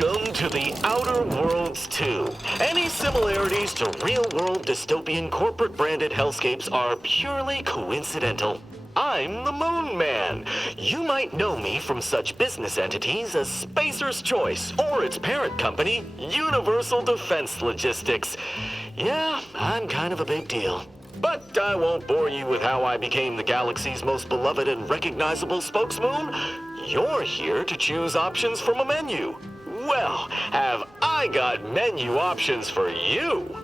Welcome to the Outer Worlds 2. Any similarities to real-world dystopian corporate-branded hellscapes are purely coincidental. I'm the Moon Man. You might know me from such business entities as Spacer's Choice or its parent company, Universal Defense Logistics. Yeah, I'm kind of a big deal. But I won't bore you with how I became the galaxy's most beloved and recognizable spokesmoon. You're here to choose options from a menu. Well, have I got menu options for you?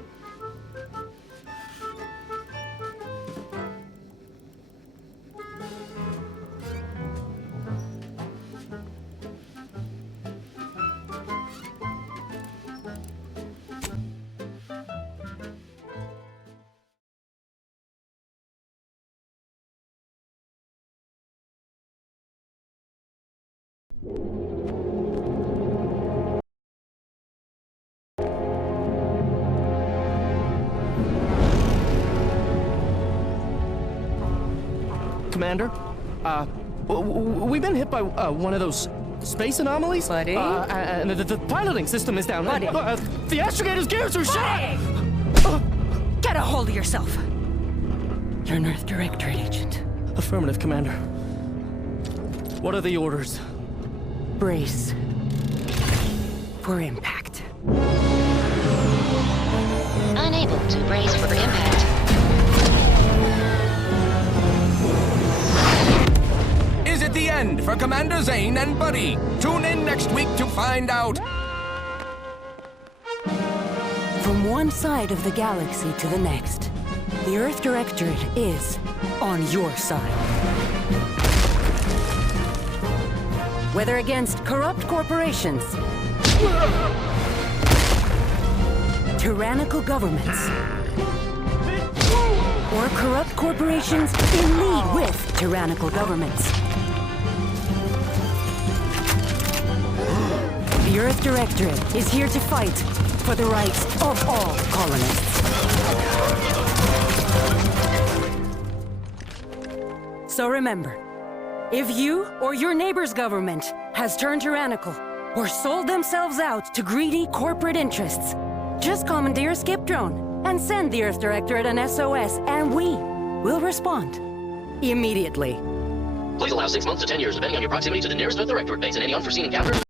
Commander, we've been hit by one of those space anomalies. Buddy? And the piloting system is down. Buddy? The astrogator's gears are shot! Get a hold of yourself! You're an Earth Directorate agent. Affirmative, Commander. What are the orders? Brace for impact. Unable to brace for impact. Is it the end for Commander Zane and Buddy? Tune in next week to find out. From one side of the galaxy to the next, the Earth Directorate is on your side. Whether against corrupt corporations, tyrannical governments, or corrupt corporations in league with tyrannical governments. The Earth Directorate is here to fight for the rights of all colonists. So remember, if you or your neighbor's government has turned tyrannical or sold themselves out to greedy corporate interests, just commandeer a skip drone and send the Earth Directorate an SOS, and we will respond immediately. Please allow 6 months to 10 years, depending on your proximity to the nearest Earth Directorate base and any unforeseen encounters.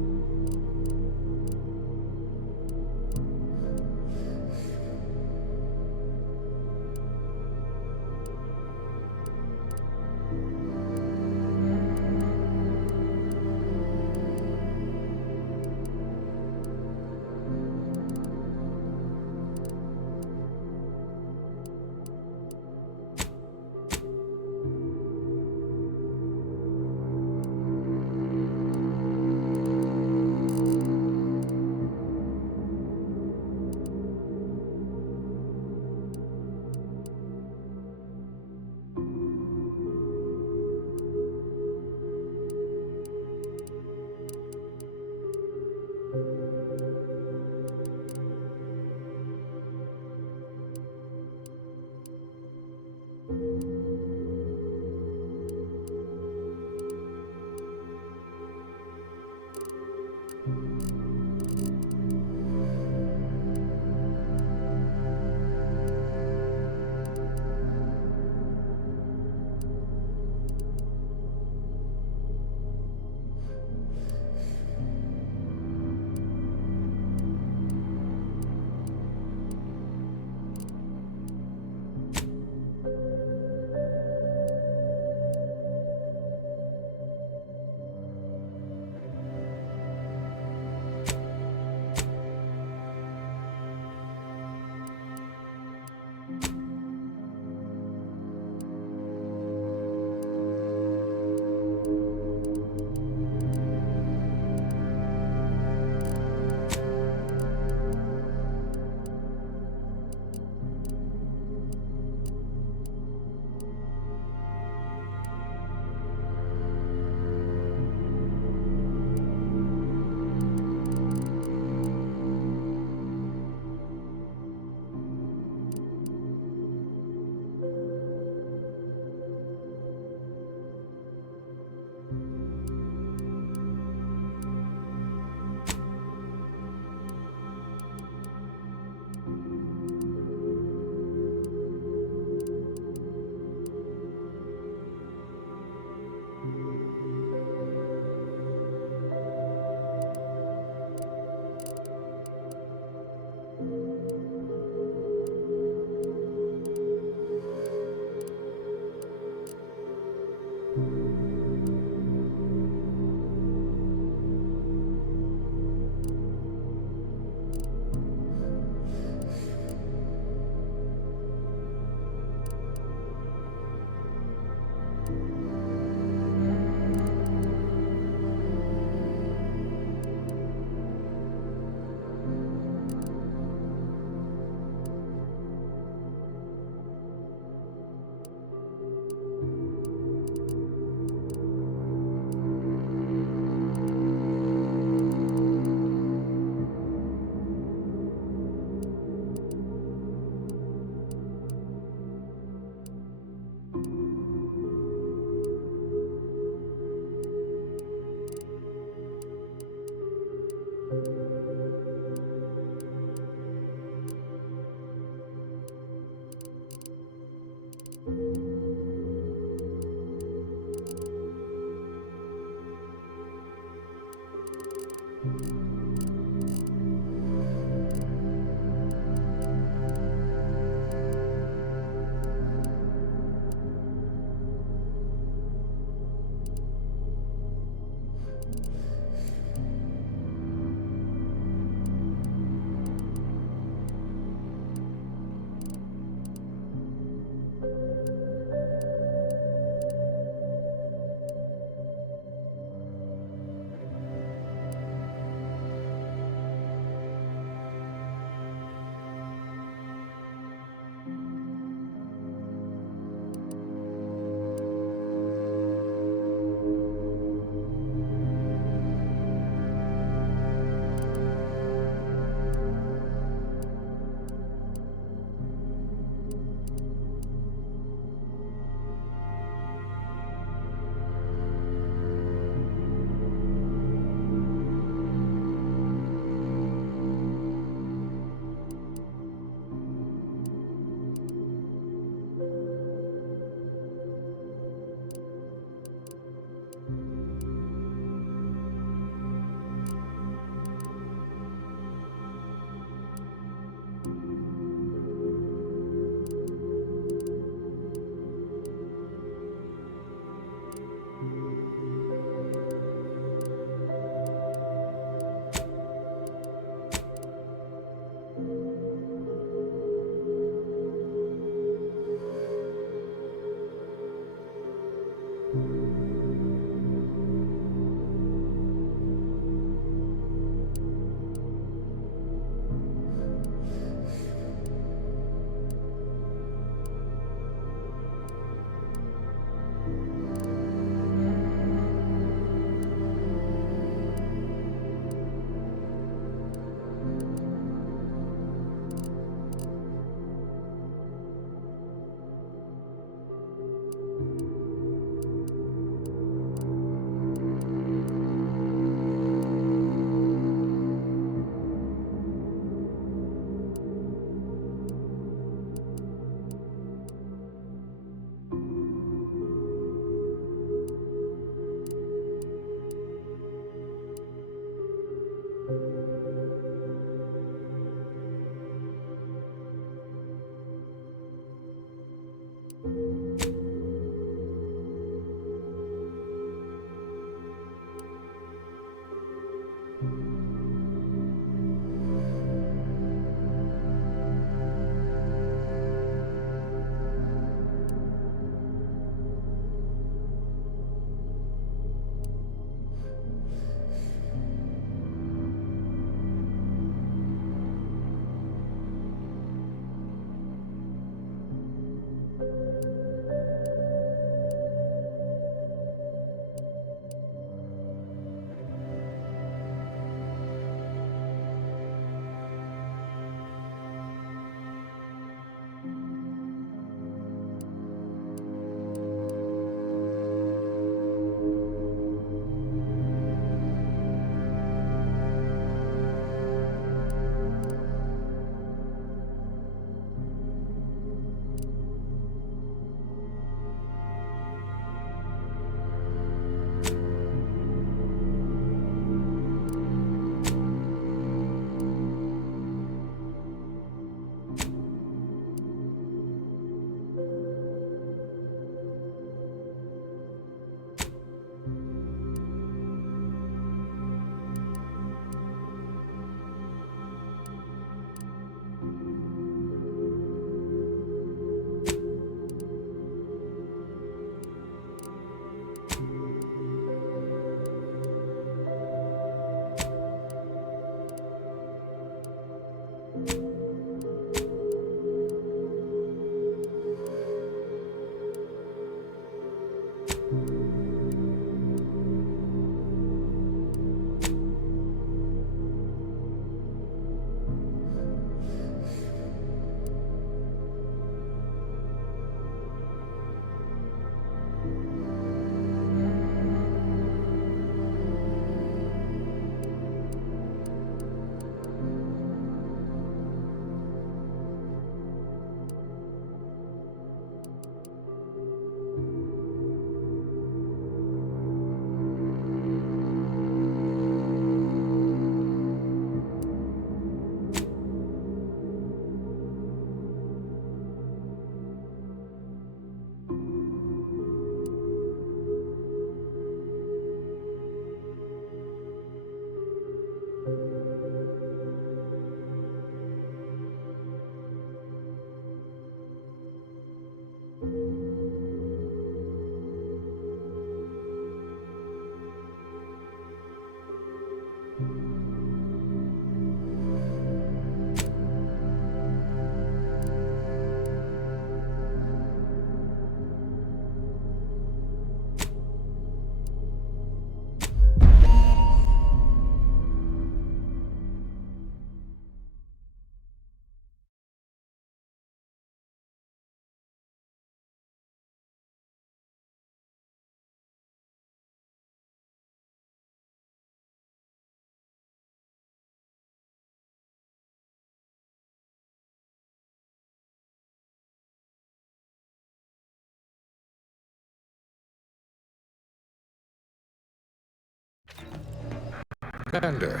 Commander,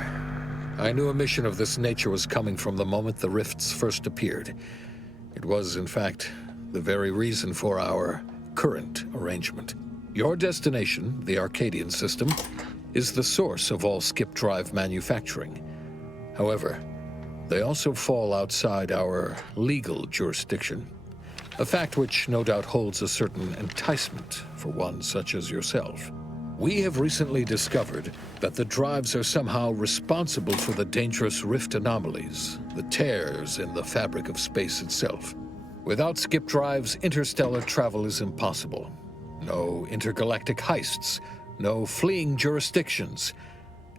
I knew a mission of this nature was coming from the moment the rifts first appeared. It was, in fact, the very reason for our current arrangement. Your destination, the Arcadian system, is the source of all skip drive manufacturing. However, they also fall outside our legal jurisdiction, a fact which no doubt holds a certain enticement for one such as yourself. We have recently discovered that the drives are somehow responsible for the dangerous rift anomalies, the tears in the fabric of space itself. Without skip drives, interstellar travel is impossible. No intergalactic heists, no fleeing jurisdictions,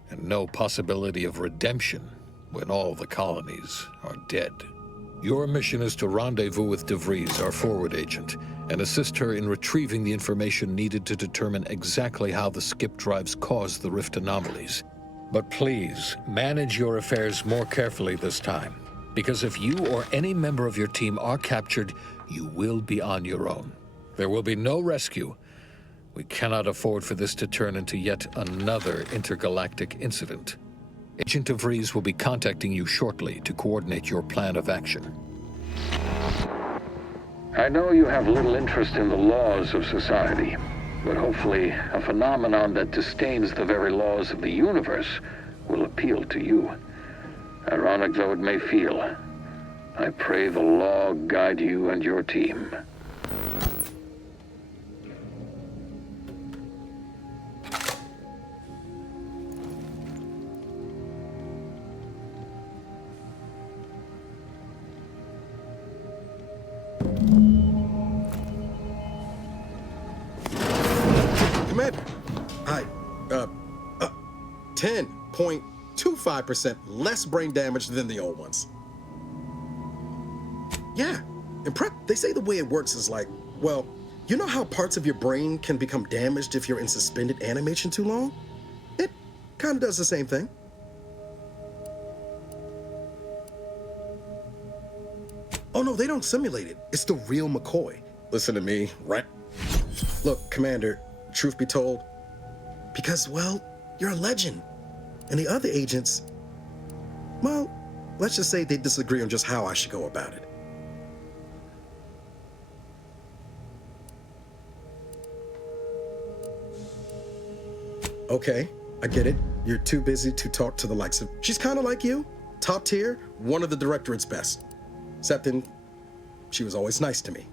and no possibility of redemption when all the colonies are dead. Your mission is to rendezvous with DeVries, our forward agent, and assist her in retrieving the information needed to determine exactly how the skip drives cause the rift anomalies. But please, manage your affairs more carefully this time, because if you or any member of your team are captured, you will be on your own. There will be no rescue. We cannot afford for this to turn into yet another intergalactic incident. Agent DeVries will be contacting you shortly to coordinate your plan of action. I know you have little interest in the laws of society, but hopefully a phenomenon that disdains the very laws of the universe will appeal to you. Ironic though it may feel, I pray the law guide you and your team. Commander, hi. 10.25% less brain damage than the old ones. Yeah, in prep, they say the way it works is like, well, you know how parts of your brain can become damaged if you're in suspended animation too long? It kind of does the same thing. Oh no, they don't simulate it. It's the real McCoy. Listen to me, right? Look, Commander, truth be told, because, well, you're a legend. And the other agents, well, let's just say they disagree on just how I should go about it. Okay, I get it. You're too busy to talk to the likes of... She's kind of like you. Top tier, one of the directorate's best. Except in, she was always nice to me.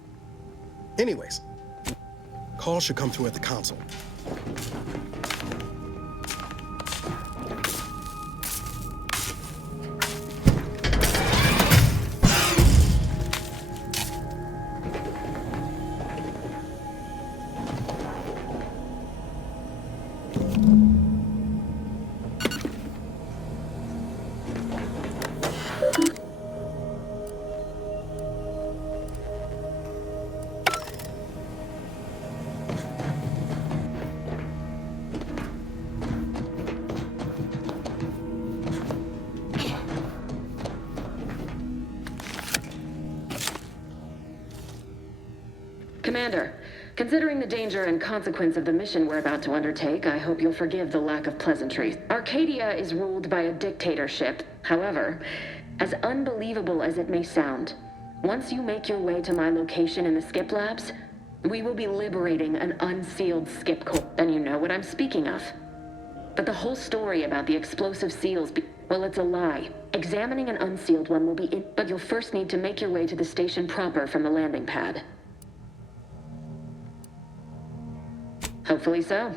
Anyways, call should come through at the console. Commander, considering the danger and consequence of the mission we're about to undertake, I hope you'll forgive the lack of pleasantries. Arcadia is ruled by a dictatorship. However, as unbelievable as it may sound, once you make your way to my location in the Skip Labs, we will be liberating an unsealed Skip Corps. And you know what I'm speaking of. But the whole story about the explosive seals, well, it's a lie. Examining an unsealed one will be but you'll first need to make your way to the station proper from the landing pad. Hopefully so.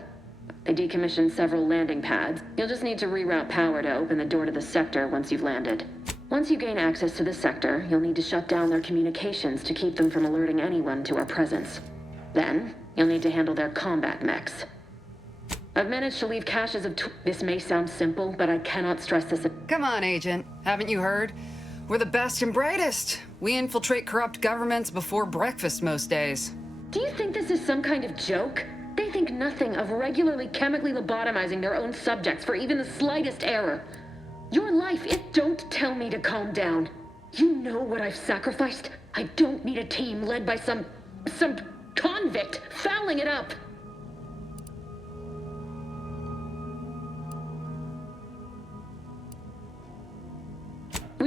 They decommissioned several landing pads. You'll just need to reroute power to open the door to the sector once you've landed. Once you gain access to the sector, you'll need to shut down their communications to keep them from alerting anyone to our presence. Then, you'll need to handle their combat mechs. I've managed to leave caches of This may sound simple, but I cannot stress this. Come on, Agent. Haven't you heard? We're the best and brightest. We infiltrate corrupt governments before breakfast most days. Do you think this is some kind of joke? They think nothing of regularly chemically lobotomizing their own subjects for even the slightest error. Your life, don't tell me to calm down. You know what I've sacrificed. I don't need a team led by some convict fouling it up.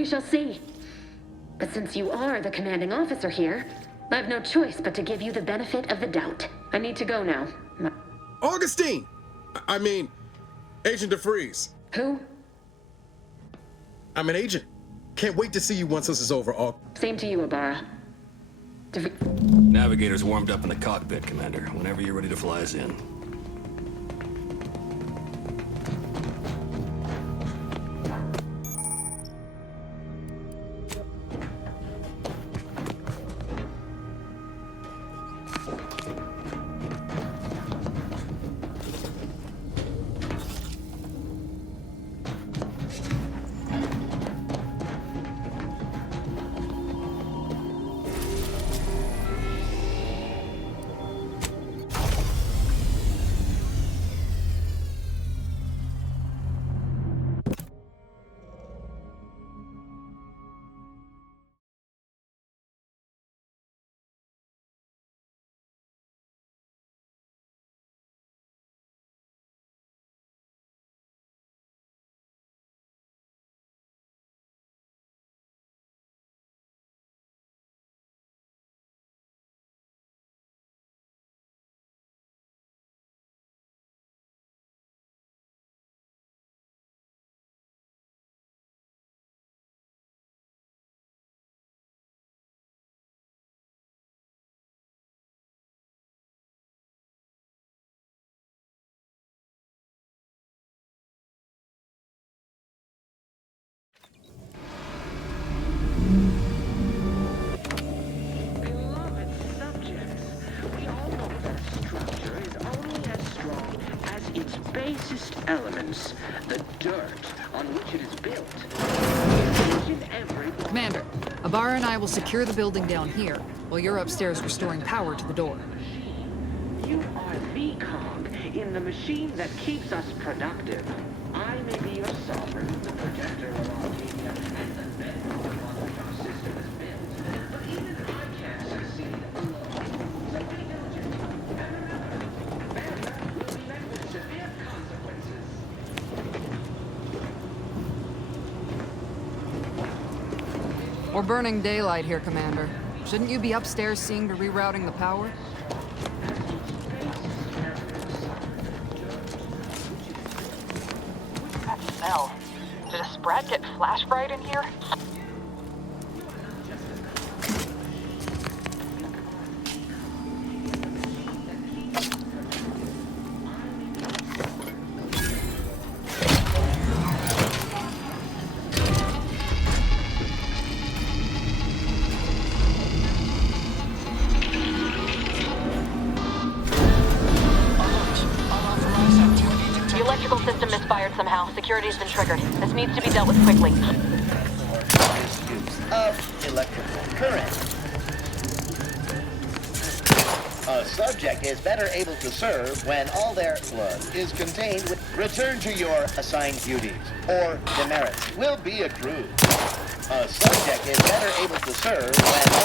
shall see. But since you are the commanding officer here, I have no choice but to give you the benefit of the doubt. I need to go now. Augustine! I mean, Agent DeFreeze. Who? I'm an agent. Can't wait to see you once this is over, Same to you, Ibarra. Navigator's warmed up in the cockpit, Commander. Whenever you're ready to fly us in. Elements, the dirt on which it is built. Commander, Ibarra and I will secure the building down here, while you're upstairs restoring power to the door. You are the cog in the machine that keeps us productive. I may be your sovereign, the protector of Arcadia, and the bedrock upon which our system is built. But even I can't succeed alone. So be diligent. And remember, failure will be met with severe consequences. We're burning daylight here, Commander. Shouldn't you be upstairs seeing to rerouting the power? That smell. Did a sprat get flash fried in here? Somehow, security's been triggered. This needs to be dealt with quickly. Misuse of electrical current. A subject is better able to serve when all their blood is contained with... Return to your assigned duties, or demerits will be accrued. A subject is better able to serve when all...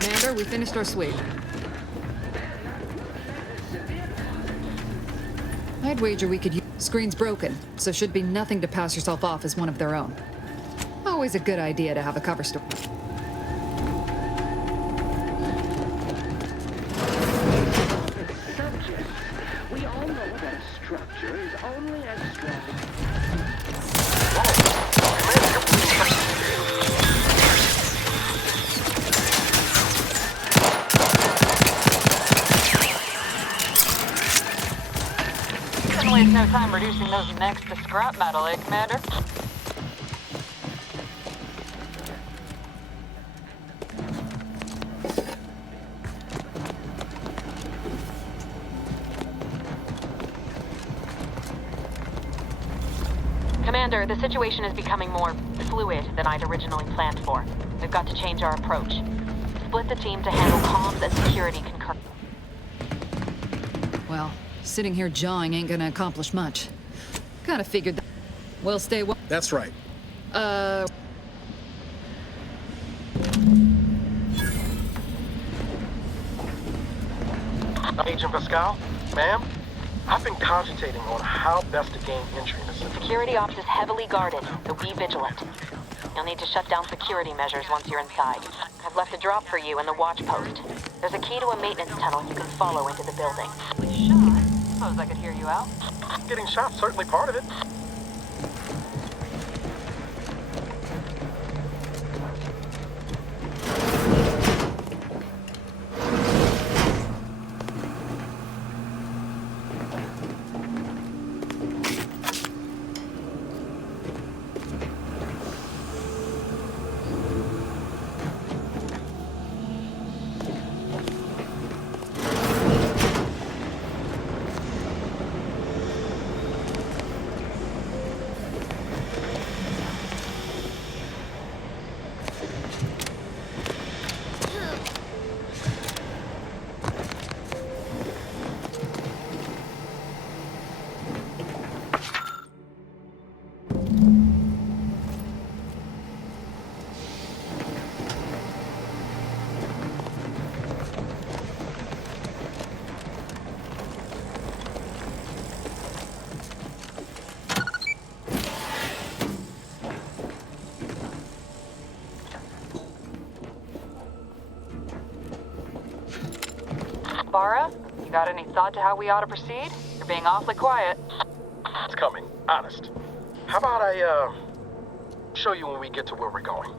Commander, we finished our sweep. I'd wager we could use... Screen's broken, so should be nothing to pass yourself off as one of their own. Always a good idea to have a cover story. Subject. We all know that a structure is only as strong. Waste no time reducing those necks to scrap metal, eh, Commander? Commander, the situation is becoming more fluid than I'd originally planned for. We've got to change our approach. Split the team to handle comms and security concurrently. Well, sitting here jawing ain't gonna accomplish much. Kinda figured that. We'll stay well. That's right. Agent Pascal, ma'am, I've been cogitating on how best to gain entry in the system. Security ops is heavily guarded, so be vigilant. You'll need to shut down security measures once you're inside. I've left a drop for you in the watch post. There's a key to a maintenance tunnel you can follow into the building. Shot? Suppose I could hear you out. Getting shot's certainly part of it. Bara, you got any thought to how we ought to proceed? You're being awfully quiet. It's coming, honest. How about I, show you when we get to where we're going?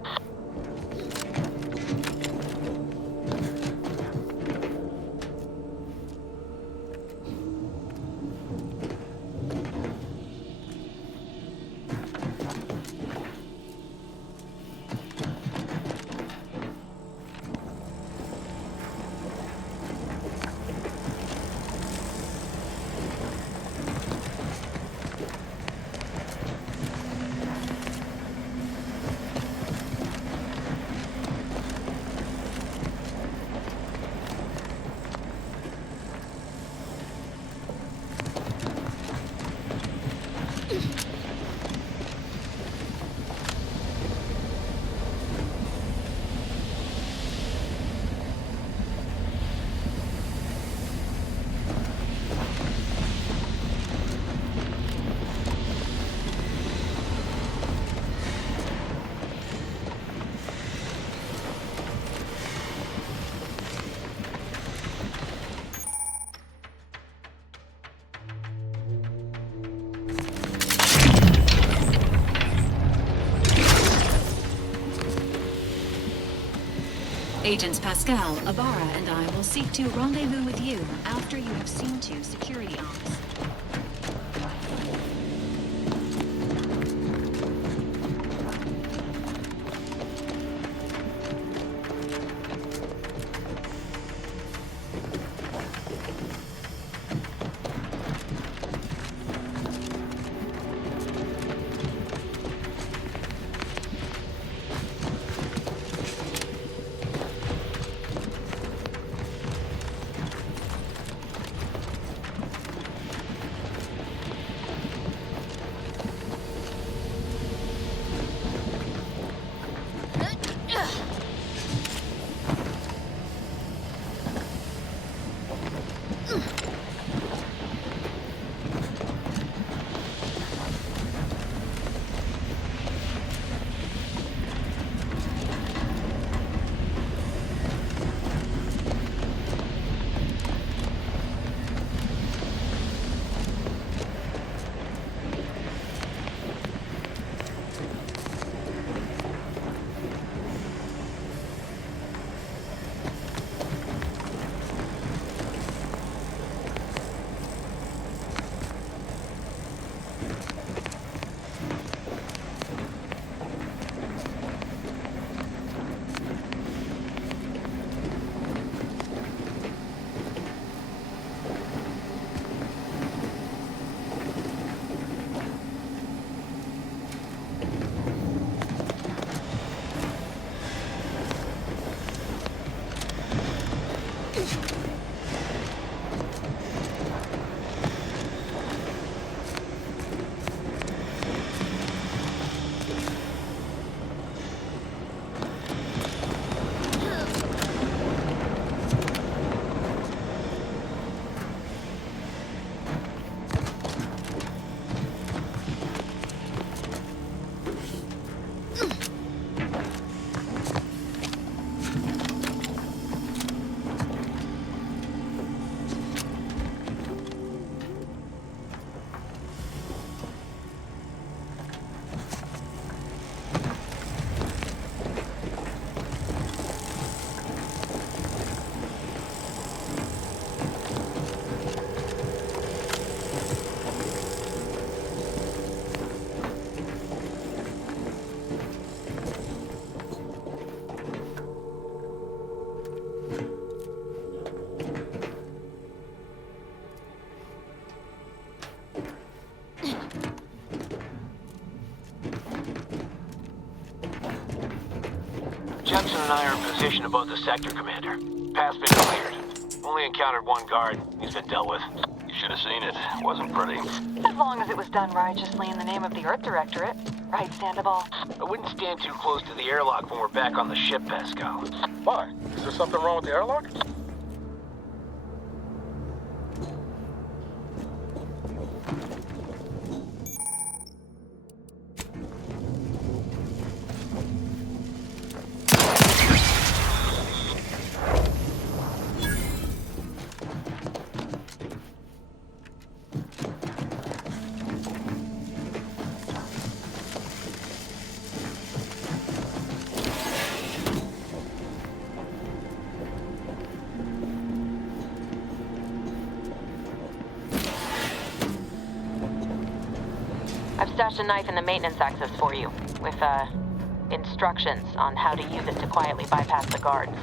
Agents Pascal, Ibarra, and I will seek to rendezvous with you after you have seen to security ops. Jensen and I are in position above the sector, Commander. Path's been cleared. Only encountered one guard. He's been dealt with. You should have seen it. Wasn't pretty. As long as it was done righteously in the name of the Earth Directorate. Right, Sandoval? I wouldn't stand too close to the airlock when we're back on the ship, Pascal. Why? Is there something wrong with the airlock? I've stashed a knife in the maintenance access for you, with, instructions on how to use it to quietly bypass the guards.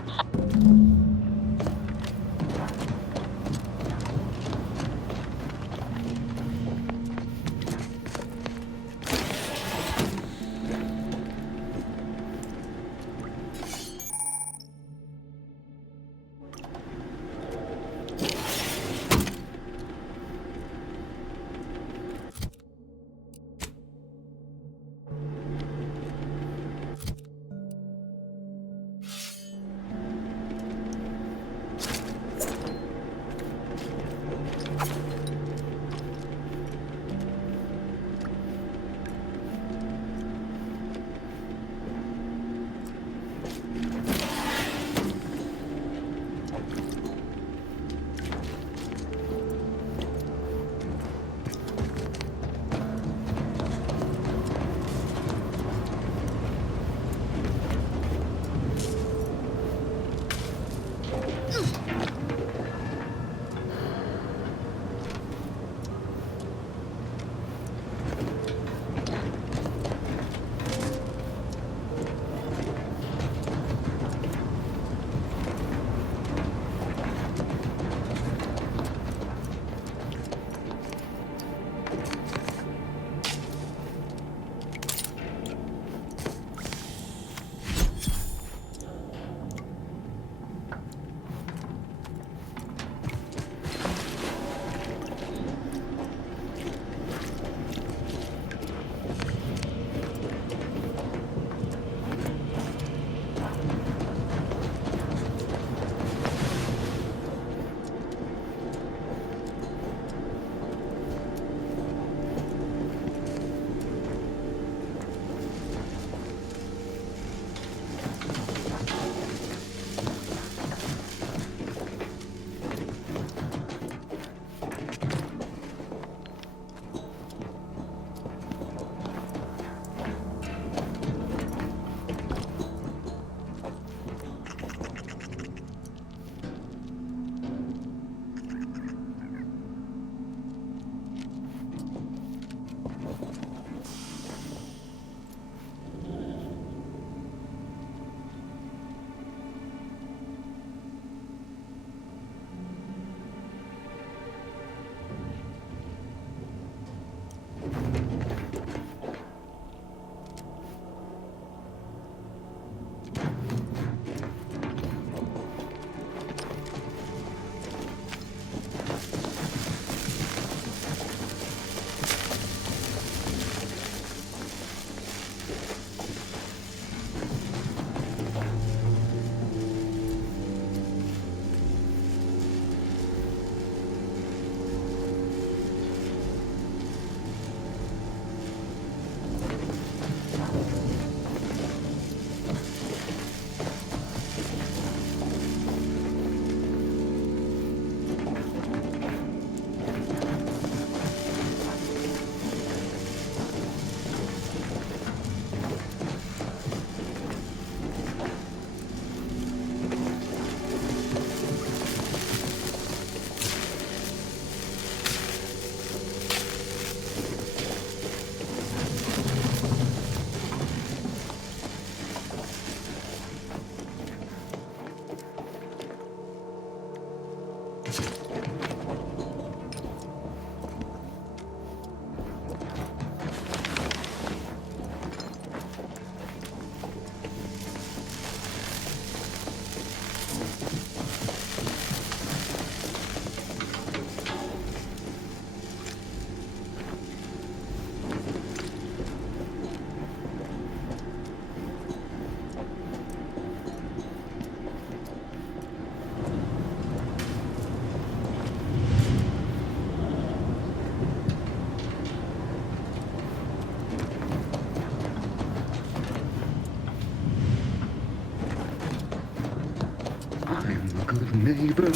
neighbor.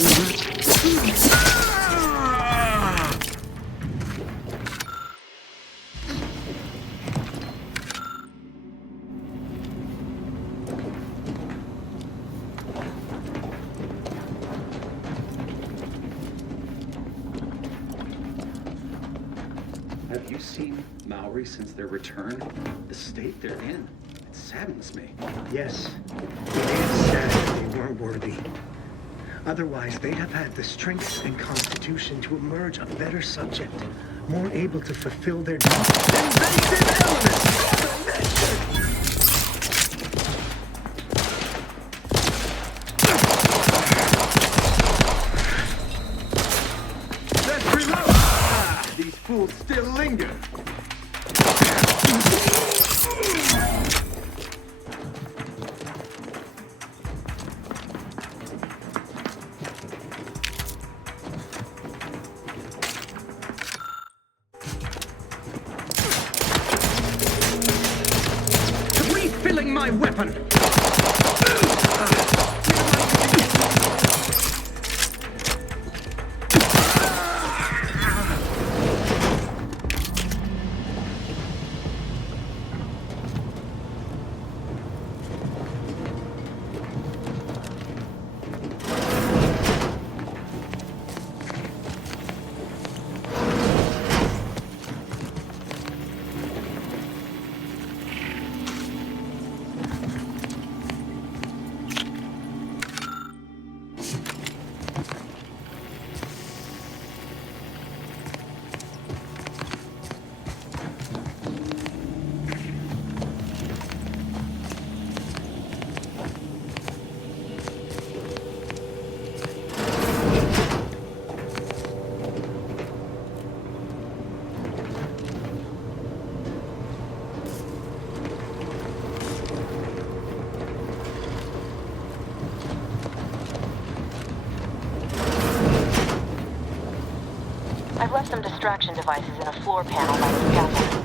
Have you seen Maori since their return? The state they're in. It saddens me. Yes, it is sad that they weren't worthy. Otherwise, they'd have had the strength and constitution to emerge a better subject, more able to fulfill their invasive elements. Let's reload. Ah, these fools still linger. Refilling my weapon. I've left some distraction devices in a floor panel by the scaffold.